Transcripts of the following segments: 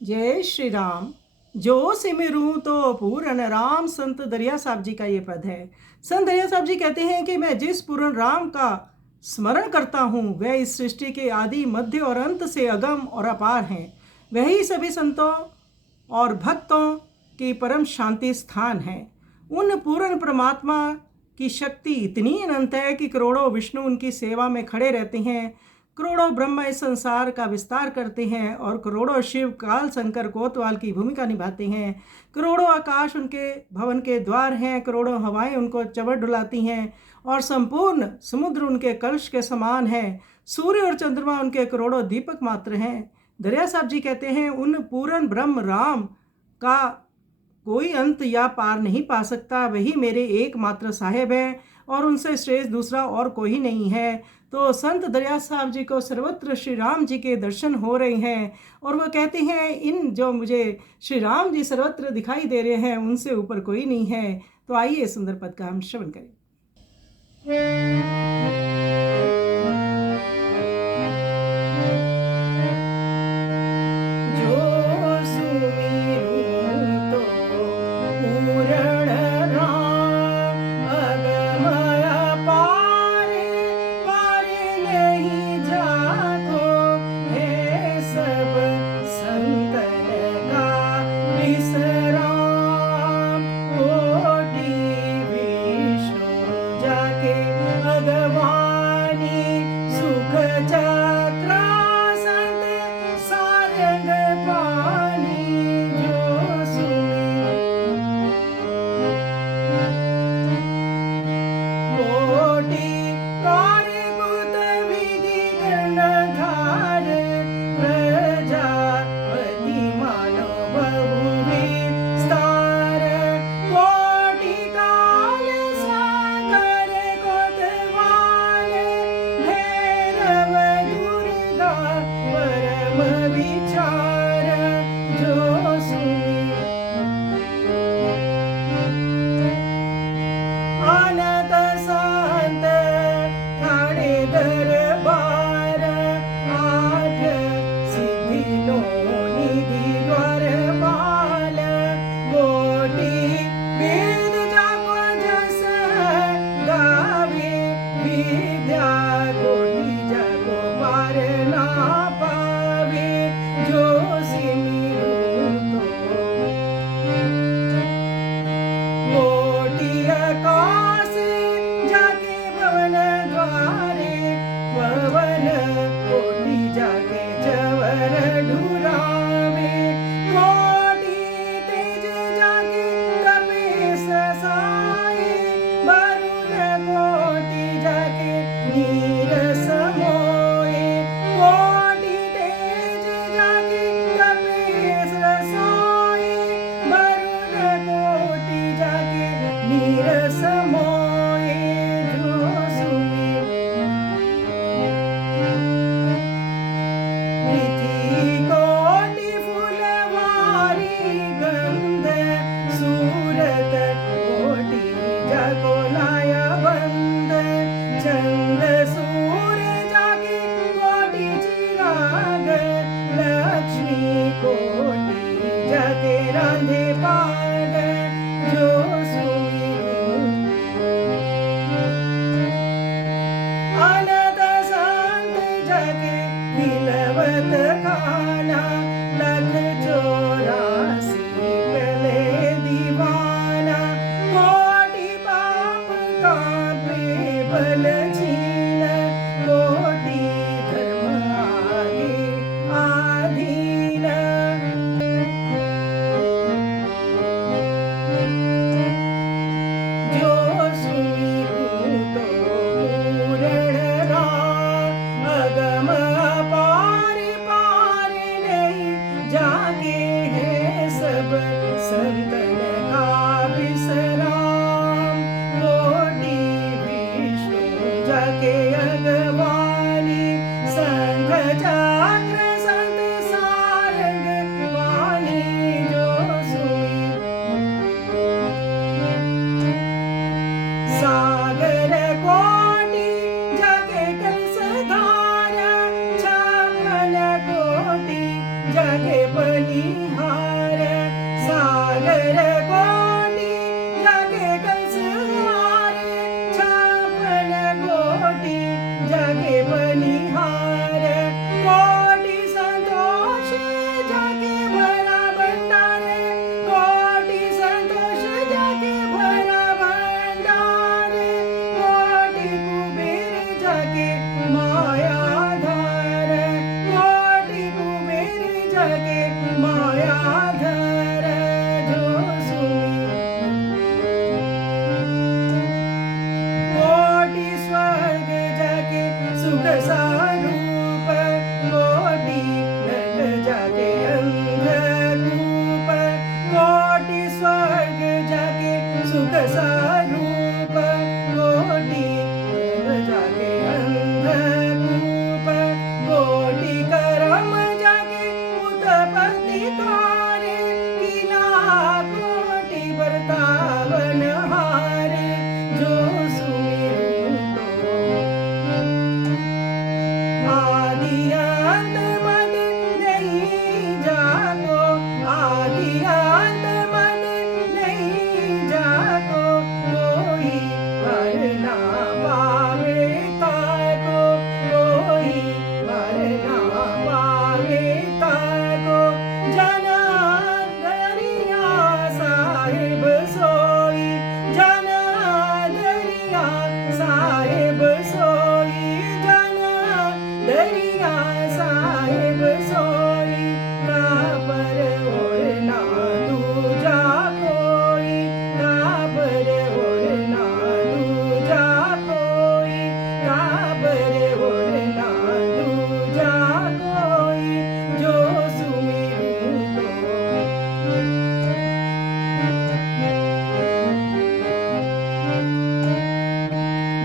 जय श्री राम। जो सिमरूं तो पूरन राम, संत दरिया साहब जी का ये पद है। संत दरिया साहब जी कहते हैं कि मैं जिस पूर्ण राम का स्मरण करता हूँ वह इस सृष्टि के आदि, मध्य और अंत से अगम और अपार हैं। वही सभी संतों और भक्तों की परम शांति स्थान है। उन पूर्ण परमात्मा की शक्ति इतनी अनंत है कि करोड़ों विष्णु उनकी सेवा में खड़े रहते हैं, करोड़ों ब्रह्मा इस संसार का विस्तार करते हैं और करोड़ों शिव काल शंकर कोतवाल की भूमिका निभाते हैं। करोड़ों आकाश उनके भवन के द्वार हैं, करोड़ों हवाएं उनको चबड़ डुलाती हैं और संपूर्ण समुद्र उनके कलश के समान है। सूर्य और चंद्रमा उनके करोड़ों दीपक मात्र हैं। दरिया साहब जी कहते हैं, उन पूर्ण ब्रह्म राम का कोई अंत या पार नहीं पा सकता। वही मेरे एकमात्र साहेब हैं और उनसे श्रेष्ठ दूसरा और कोई नहीं है। तो संत दरिया साहब जी को सर्वत्र श्री राम जी के दर्शन हो रहे हैं और वह कहते हैं, इन जो मुझे श्री राम जी सर्वत्र दिखाई दे रहे हैं उनसे ऊपर कोई नहीं है। तो आइए सुंदर पद का हम श्रवण करें। पवन कोटि जाके चवर ढूरा जाके बनिहार सागर कोटि जाके कंसवार छापन कोटि जाके बनिहार कोटि संतोष जाके भरा भंडार कोटि संतोष जाके भरा भंडार कोटि कुबेर जाके मायाधार कोटि कुबेर जाके मायाधार जो कोटि स्वर्ग जाके सुख सारूप कोटि नरक जाके अंधकूप कोटि स्वर्ग जाके सुख सारूप कोटि नरक जाके अंधकूप कोटि कर्म जाके उत्पत्ति कारे किला कोटि बरतावन हारे जो सुमिरु तो आदि अंत मद नहीं जाको आदि अंत मद नहीं जाको कोई वर ना पावे ताको कोई वर ना पावे ताको जना दरिया साहिब सोई जना दरिया साहिब सोई जना दरिया साहिब सोई काबर और ना दूजा कोई काबर और ना दूजा कोई काबर और ना दूजा कोई जो सुमिरु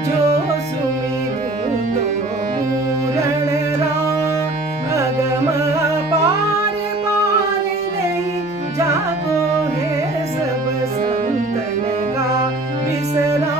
जो सुमिरु तो पूरण राम अगम पार पार नहीं जागो है सब संतन का बिसरा